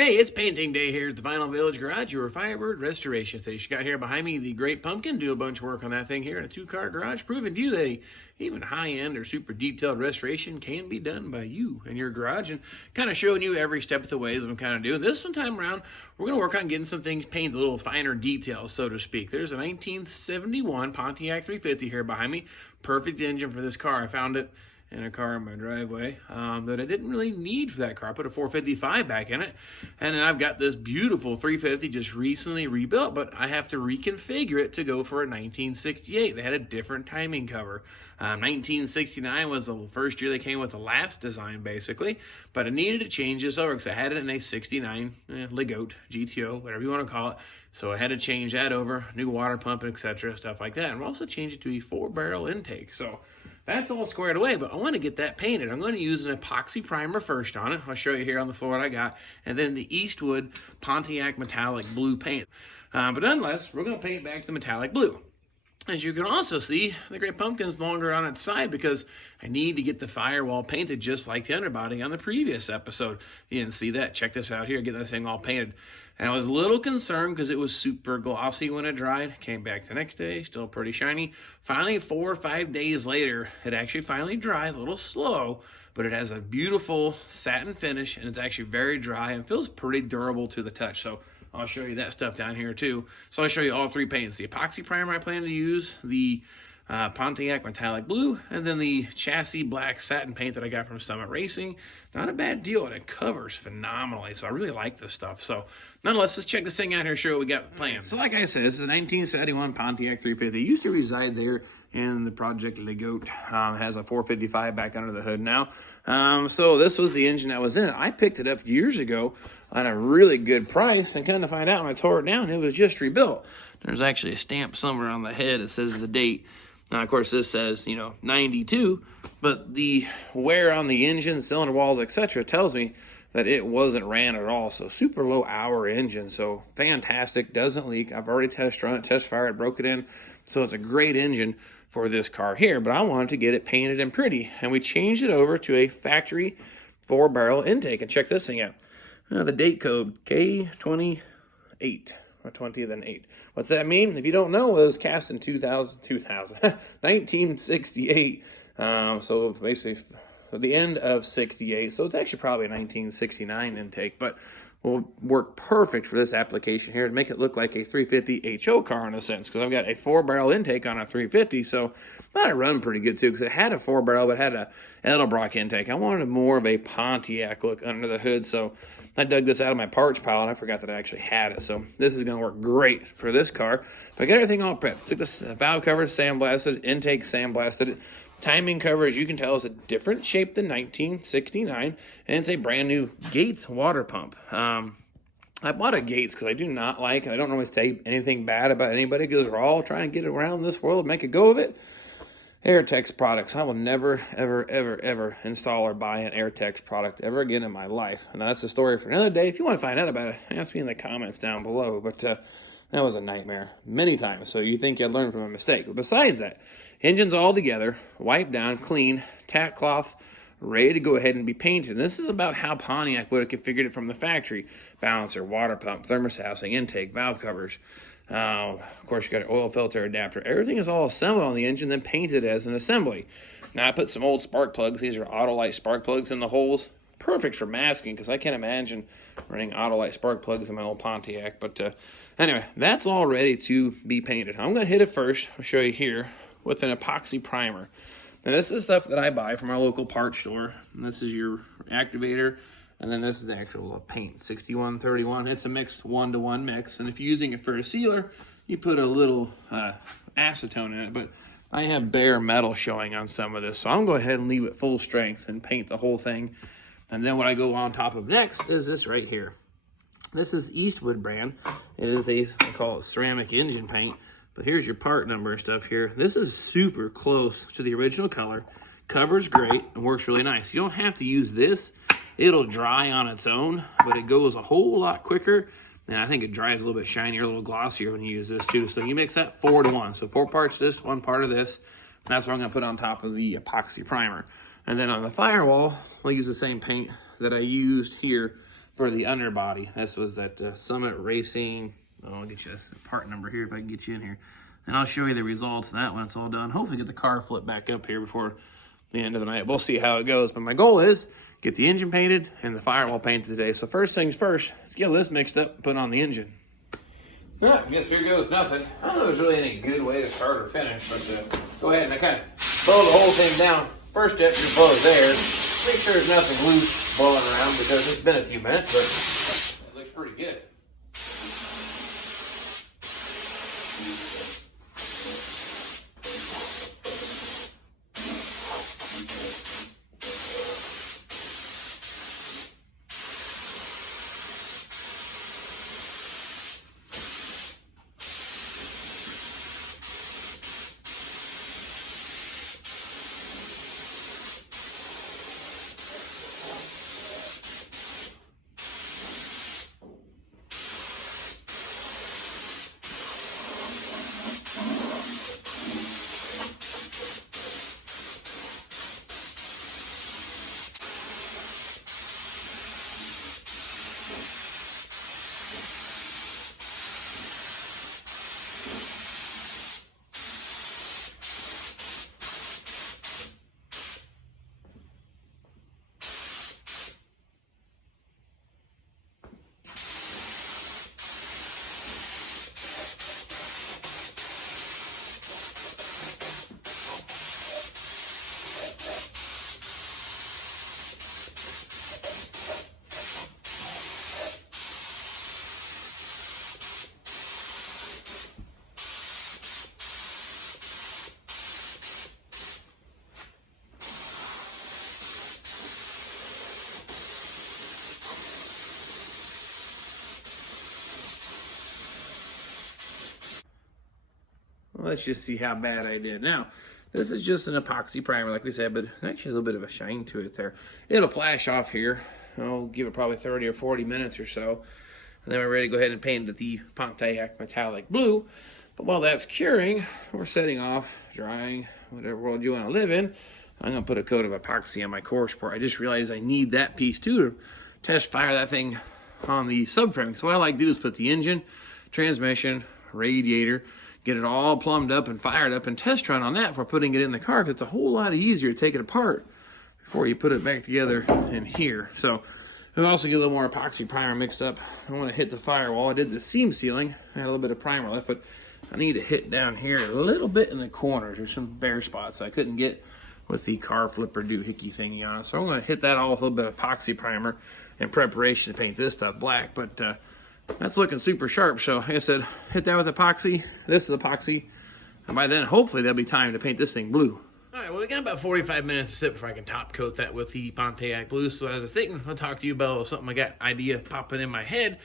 Hey, it's painting day here at the Vinyl Village Garage, your Firebird restoration station. Got here behind me the Great Pumpkin. Do a bunch of work on that thing here in a two-car garage, proving to you that even high-end or super detailed restoration can be done by you in your garage, and kind of showing you every step of the ways I'm kind of doing. This one time around, we're going to work on getting some things painted, a little finer details, so to speak. There's a 1971 Pontiac 350 here behind me. Perfect engine for this car. I found it in a car in my driveway that I didn't really need for that car. I put a 455 back in it, and then I've got this beautiful 350 just recently rebuilt, but I have to reconfigure it to go for a 1968. They had a different timing cover. 1969 was the first year they came with the last design, basically, but I needed to change this over because I had it in a 69 Ligote, GTO, whatever you want to call it. So I had to change that over, new water pump, etc., stuff like that. And we'll also change it to a 4-barrel intake. So that's all squared away, but I want to get that painted. I'm going to use an epoxy primer first on it. I'll show you here on the floor what I got. And then the Eastwood Pontiac metallic blue paint. But nonetheless, we're going to paint back the metallic blue. As you can also see, the Great Pumpkin's longer on its side because I need to get the firewall painted just like the underbody on the previous episode. You didn't see that? Check this out here. Get this thing all painted. And I was a little concerned because it was super glossy when it dried. Came back the next day, still pretty shiny. Finally, 4 or 5 days later, it actually finally dried, a little slow, but it has a beautiful satin finish, and it's actually very dry and feels pretty durable to the touch. So I'll show you that stuff down here too. So I'll show you all three paints. The epoxy primer I plan to use, the Pontiac metallic blue, and then the chassis black satin paint that I got from Summit Racing. Not a bad deal, and it covers phenomenally, so I really like this stuff. So nonetheless, let's check this thing out here, show what we got planned. So like I said, this is a 1971 Pontiac 350. It used to reside there in the Project Ligote. Has a 455 back under the hood now. So this was the engine that was in it. I picked it up years ago on a really good price, and kind of find out when I tore it down, it was just rebuilt. There's actually a stamp somewhere on the head that says the date. Now, of course, this says, 92, but the wear on the engine, cylinder walls, etc. tells me that it wasn't ran at all. So super low hour engine, so fantastic, doesn't leak. I've already test run it, test fired, broke it in. So it's a great engine for this car here, but I wanted to get it painted and pretty. And we changed it over to a factory 4-barrel intake. And check this thing out. The date code, K28. Or 20 then 8. What's that mean? If you don't know, it was cast in 1968. So basically the end of 68. So it's actually probably a 1969 intake, but will work perfect for this application here to make it look like a 350 HO car in a sense, because I've got a 4-barrel intake on a 350, so thought it run pretty good too, because it had a 4-barrel but had a Edelbrock intake. I wanted more of a Pontiac look under the hood, so I dug this out of my parts pile, and I forgot that I actually had it. So this is going to work great for this car. But I got everything all prepped. Took this valve cover, sandblasted, intake sandblasted. Timing cover, as you can tell, is a different shape than 1969, and it's a brand new Gates water pump. I bought a Gates because I do not like, and I don't always say anything bad about anybody because we're all trying to get around this world and make a go of it. Airtex products. I will never, ever, ever, ever install or buy an Airtex product ever again in my life. And that's a story for another day. If you want to find out about it, ask me in the comments down below. But that was a nightmare many times. So you think you'd learn from a mistake. But besides that, engine's all together, wiped down, clean, tack cloth, ready to go ahead and be painted. And this is about how Pontiac would have configured it from the factory. Balancer, water pump, thermos housing, intake, valve covers. Of course, you got an oil filter adapter. Everything is all assembled on the engine, then painted as an assembly. Now, I put some old spark plugs. These are Autolite spark plugs in the holes. Perfect for masking, because I can't imagine running Autolite spark plugs in my old Pontiac. But anyway, that's all ready to be painted. I'm going to hit it first. I'll show you here with an epoxy primer. Now, this is stuff that I buy from our local parts store. And this is your activator. And then this is the actual paint, 6131. It's a mixed 1-to-1 mix. And if you're using it for a sealer, you put a little acetone in it. But I have bare metal showing on some of this. So I'm going to go ahead and leave it full strength and paint the whole thing. And then what I go on top of next is this right here. This is Eastwood brand. It is I call it ceramic engine paint. But here's your part number and stuff here. This is super close to the original color. Covers great and works really nice. You don't have to use this. It'll dry on its own, but it goes a whole lot quicker. And I think it dries a little bit shinier, a little glossier when you use this too. So you mix that 4-to-1. So 4 parts this, 1 part of this. And that's what I'm going to put on top of the epoxy primer. And then on the firewall, I'll use the same paint that I used here for the underbody. This was that Summit Racing. Oh, I'll get you a part number here if I can get you in here. And I'll show you the results of that when it's all done. Hopefully get the car flipped back up here before the end of the night. We'll see how it goes. But my goal is get the engine painted and the firewall painted today. So first things first, let's get this mixed up and put on the engine. Well, I guess here goes nothing. I don't know if there's really any good way to start or finish, but go ahead and kind of blow the whole thing down. First step, you blow it there. Make sure there's nothing loose blowing around because it's been a few minutes, but it looks pretty good. Let's just see how bad I did. Now, this is just an epoxy primer, like we said, but actually has a little bit of a shine to it there. It'll flash off here. I'll give it probably 30 or 40 minutes or so. And then we're ready to go ahead and paint it the Pontiac metallic blue. But while that's curing, we're setting off, drying, whatever world you want to live in. I'm going to put a coat of epoxy on my core support. I just realized I need that piece too to test fire that thing on the subframe. So what I like to do is put the engine, transmission, radiator, get it all plumbed up and fired up and test run on that before putting it in the car, because it's a whole lot easier to take it apart before you put it back together in here. So we'll also get a little more epoxy primer mixed up. I want to hit the firewall. I did the seam sealing. I had a little bit of primer left, but I need to hit down here a little bit in the corners. There's some bare spots I couldn't get with the car flipper doohickey thingy on. So I'm going to hit that all with a little bit of epoxy primer in preparation to paint this stuff black. But that's looking super sharp. So like I said, hit that with epoxy. This is epoxy. And by then, hopefully, there'll be time to paint this thing blue. All right, well, we got about 45 minutes to sit before I can top coat that with the Pontiac blue. So as I was thinking, I'll talk to you about something I got idea popping in my head.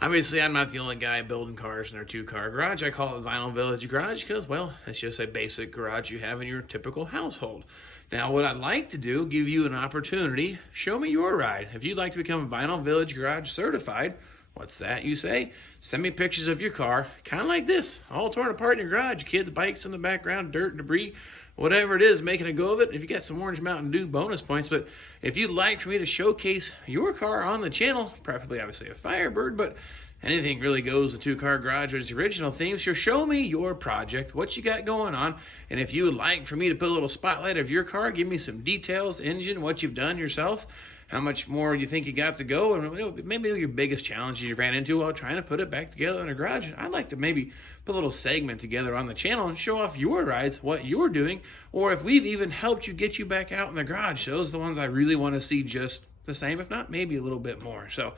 Obviously, I'm not the only guy building cars in our two-car garage. I call it Vinylvillagegarage because, well, it's just a basic garage you have in your typical household. Now, what I'd like to do, give you an opportunity, show me your ride. If you'd like to become Vinylvillagegarage certified, what's that, you say? Send me pictures of your car, kind of like this, all torn apart in your garage, kids' bikes in the background, dirt, debris, whatever it is, making a go of it. If you got some Orange Mountain Dew, bonus points. But if you'd like for me to showcase your car on the channel, preferably obviously a Firebird, but anything really goes, the two-car garage or its original theme. So show me your project, what you got going on, and if you would like for me to put a little spotlight of your car, give me some details, engine, what you've done yourself, how much more you think you got to go, and maybe your biggest challenges you ran into while trying to put it back together in a garage. I'd like to maybe put a little segment together on the channel and show off your rides, what you're doing, or if we've even helped you get you back out in the garage. Those are the ones I really want to see just the same, if not maybe a little bit more. So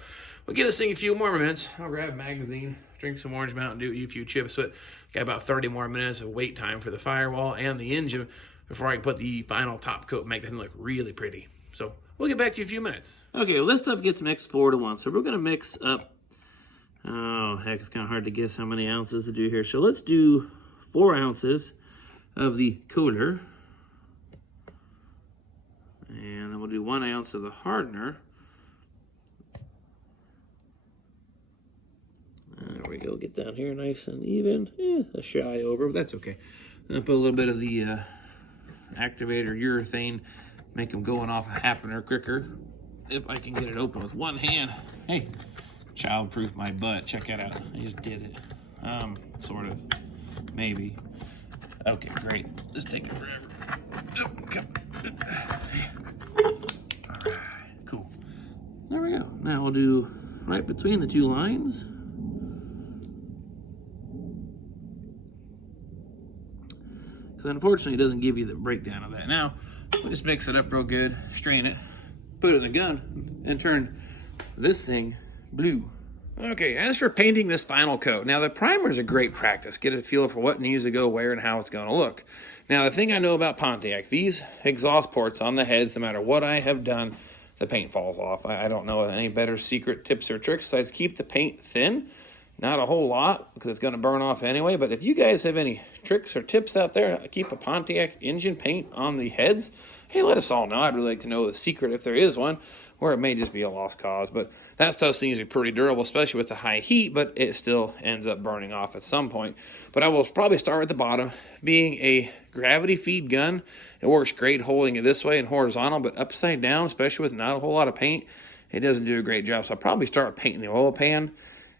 we'll give this thing a few more minutes. I'll grab a magazine, drink some Orange Mountain Dew, eat a few chips, but got about 30 more minutes of wait time for the firewall and the engine before I can put the final top coat and make the thing look really pretty. So we'll get back to you in a few minutes. Okay, well, this stuff gets mixed 4 to 1. So we're going to mix up, oh, heck, it's kind of hard to guess how many ounces to do here. So let's do 4 ounces of the cooler. And then we'll do 1 ounce of the hardener. There we go, get down here nice and even. A shy over, but that's okay. Then put a little bit of the activator urethane, make them going off a happener quicker. if I can get it open with one hand. Hey, child-proof my butt. Check that out. I just did it. Sort of. Maybe. Okay, great. This is taking forever. Oh, come. All right, cool. There we go. Now we'll do right between the two lines. Because unfortunately, it doesn't give you the breakdown of that. Now, we'll just mix it up real good, strain it, put it in the gun, and turn this thing blue. Okay, as for painting this final coat, now the primer is a great practice. Get a feel for what needs to go where and how it's going to look. Now the thing I know about Pontiac, these exhaust ports on the heads, no matter what I have done, the paint falls off. I don't know any better secret tips or tricks besides keep the paint thin. Not a whole lot because it's going to burn off anyway, but if you guys have any tricks or tips out there, keep a Pontiac engine paint on the heads, hey, let us all know. I'd really like to know the secret if there is one, or it may just be a lost cause. But that stuff seems to be pretty durable, especially with the high heat, but it still ends up burning off at some point. But I will probably start at the bottom. Being a gravity feed gun, it works great holding it this way and horizontal, but upside down, especially with not a whole lot of paint, it doesn't do a great job. So I'll probably start with painting the oil pan,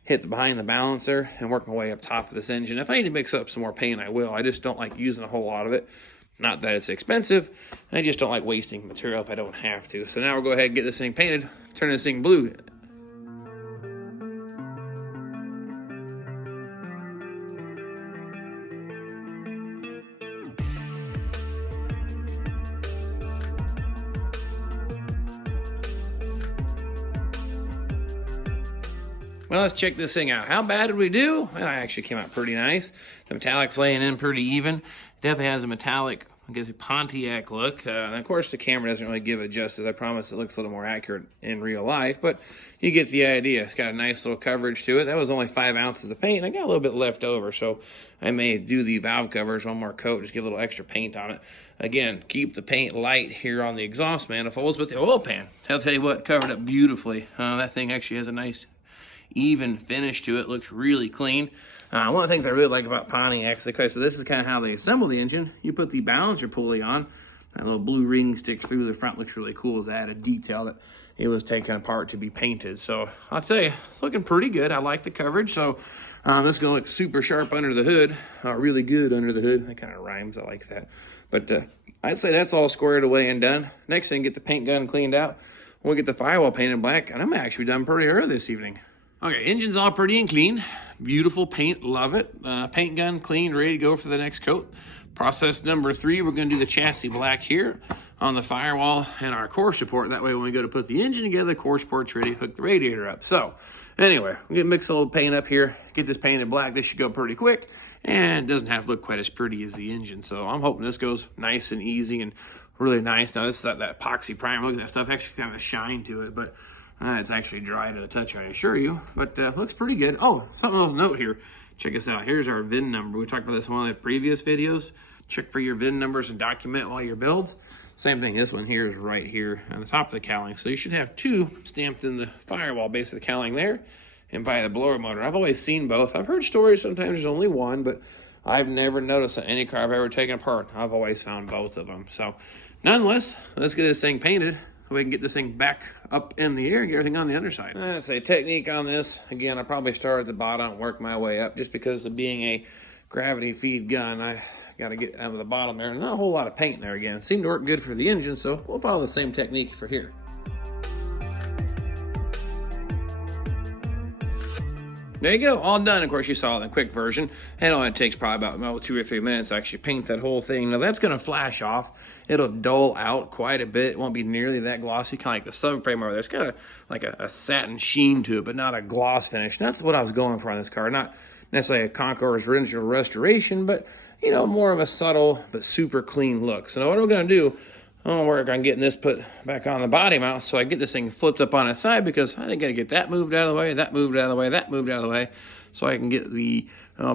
hit the behind the balancer, and work my way up top of this engine. If I need to mix up some more paint, I will. I just don't like using a whole lot of it. Not that it's expensive, I just don't like wasting material if I don't have to. So now we'll go ahead and get this thing painted, turn this thing blue. Well, let's check this thing out. How bad did we do? Well, it actually came out pretty nice. The metallic's laying in pretty even. Definitely has a metallic, I guess, a Pontiac look. And of course, the camera doesn't really give it justice. I promise it looks a little more accurate in real life, but you get the idea. It's got a nice little coverage to it. That was only 5 ounces of paint. I got a little bit left over, so I may do the valve covers, one more coat, just give a little extra paint on it. Again, keep the paint light here on the exhaust manifolds, but the oil pan, I'll tell you what, covered up beautifully. That thing actually has a nice even finish to it. Looks really clean. One of the things I really like about Pontiacs, okay, so this is kind of how they assemble the engine. You put the balancer pulley on, that little blue ring sticks through the front, looks really cool with that, a detail that it was taken apart to be painted. So I'll tell you, it's looking pretty good. I like the coverage. So this is gonna look super sharp under the hood, really good under the hood. That kind of rhymes, I like that. But I'd say that's all squared away and done. Next thing, get the paint gun cleaned out. We'll get the firewall painted black, and I'm actually done pretty early this evening. Okay, engine's all pretty and clean. Beautiful paint, love it. Paint gun cleaned, ready to go for the next coat. Process number 3, we're gonna do the chassis black here on the firewall and our core support. That way when we go to put the engine together, the core support's ready to hook the radiator up. So anyway, we're gonna mix a little paint up here, get this painted black. This should go pretty quick and doesn't have to look quite as pretty as the engine. So I'm hoping this goes nice and easy and really nice. Now this is that epoxy primer, look at that stuff, actually kind of a shine to it, but it's actually dry to the touch, I assure you, but looks pretty good. Oh, something else to note here. Check this out. Here's our VIN number. We talked about this in one of the previous videos. Check for your VIN numbers and document all your builds. Same thing, this one here is right here on the top of the cowling. So you should have 2 stamped in the firewall base of the cowling there and by the blower motor. I've always seen both. I've heard stories sometimes there's only one, but I've never noticed that any car I've ever taken apart, I've always found both of them. So nonetheless, let's get this thing painted so we can get this thing back up in the air and get everything on the underside. I'd say technique on this, again, I probably start at the bottom and work my way up just because of being a gravity feed gun. I got to get out of the bottom there. Not a whole lot of paint in there again. It seemed to work good for the engine, so we'll follow the same technique for here. There you go, all done. Of course, you saw it in the quick version. It only takes probably about 2 or 3 minutes to actually paint that whole thing. Now that's gonna flash off. It'll dull out quite a bit. It won't be nearly that glossy, kind of like the subframe over there. It's got like a satin sheen to it, but not a gloss finish. And that's what I was going for on this car. Not necessarily a Conqueror's original restoration, but you know, more of a subtle but super clean look. So now what we're gonna do, I'm gonna work on getting this put back on the body mount so I get this thing flipped up on its side, because I gotta get that moved out of the way, that moved out of the way, that moved out of the way, so I can get the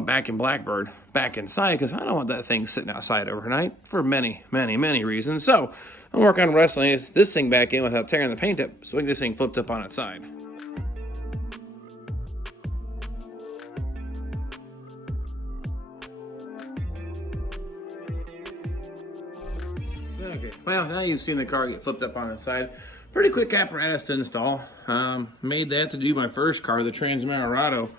back in Blackbird back inside, because I don't want that thing sitting outside overnight for many, many, many reasons. So I'm working on wrestling this thing back in without tearing the paint up, so we can get this thing flipped up on its side. Okay, well, now you've seen the car get flipped up on its side. Pretty quick apparatus to install. Made that to do my first car, the Transmarado,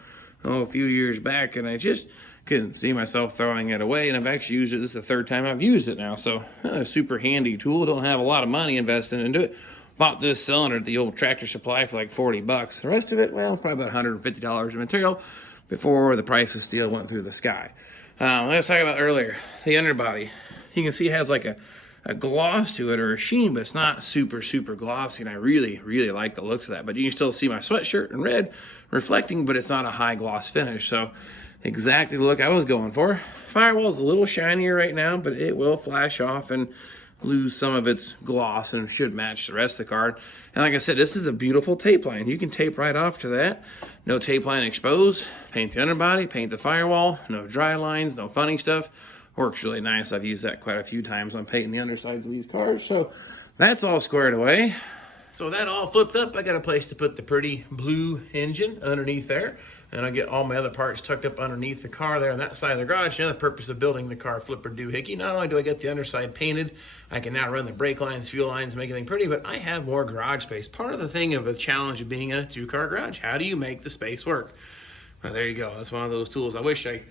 a few years back, and I just couldn't see myself throwing it away, and I've actually used it. This is the third time I've used it now, so a super handy tool. Don't have a lot of money invested into it. Bought this cylinder at the old Tractor Supply for like 40 bucks. The rest of it, well, probably about $150 of material before the price of steel went through the sky. Like I was talking about earlier, the underbody, you can see it has like a gloss to it, or a sheen, but it's not super glossy, and I really like the looks of that. But you can still see my sweatshirt in red reflecting, but it's not a high gloss finish, so exactly the look I was going for. Firewall is a little shinier right now, but it will flash off and lose some of its gloss and should match the rest of the card. And like I said, this is a beautiful tape line. You can tape right off to that. No tape line exposed. Paint the underbody, paint the firewall. No dry lines, no funny stuff. Works really nice. I've used that quite a few times on painting the undersides of these cars. So that's all squared away. So that all flipped up, I got a place to put the pretty blue engine underneath there. And I get all my other parts tucked up underneath the car there on that side of the garage. The other purpose of building the car flipper doohickey, not only do I get the underside painted, I can now run the brake lines, fuel lines, make everything pretty, but I have more garage space. Part of the thing of a challenge of being in a two-car garage, how do you make the space work? Well, there you go. That's one of those tools. I wish I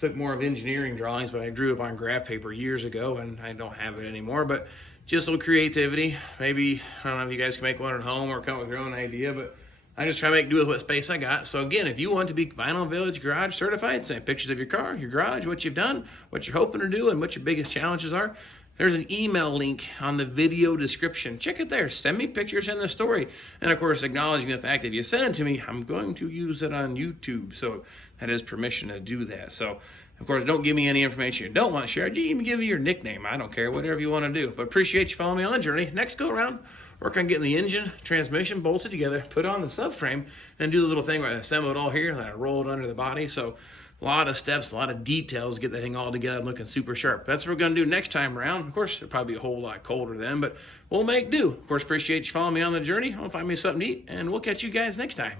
took more of engineering drawings, but I drew up on graph paper years ago, and I don't have it anymore. But just a little creativity. Maybe, I don't know if you guys can make one at home or come up with your own idea, but I just try to make do with what space I got. So again, if you want to be Vinyl Village Garage certified, send pictures of your car, your garage, what you've done, what you're hoping to do, and what your biggest challenges are. There's an email link on the video description. Check it there. Send me pictures and the story. And of course, acknowledging the fact that if you send it to me, I'm going to use it on YouTube. So that is permission to do that. So of course, don't give me any information you don't want to share. You even give me your nickname. I don't care, whatever you want to do. But appreciate you following me on the journey. Next go around, work on getting the engine, transmission bolted together, put on the subframe, and do the little thing where I assemble it all here, then I roll it under the body. So a lot of steps, a lot of details, get the thing all together and looking super sharp. That's what we're going to do next time around. Of course, it'll probably be a whole lot colder then, but we'll make do. Of course, appreciate you following me on the journey. I'll find me something to eat, and we'll catch you guys next time.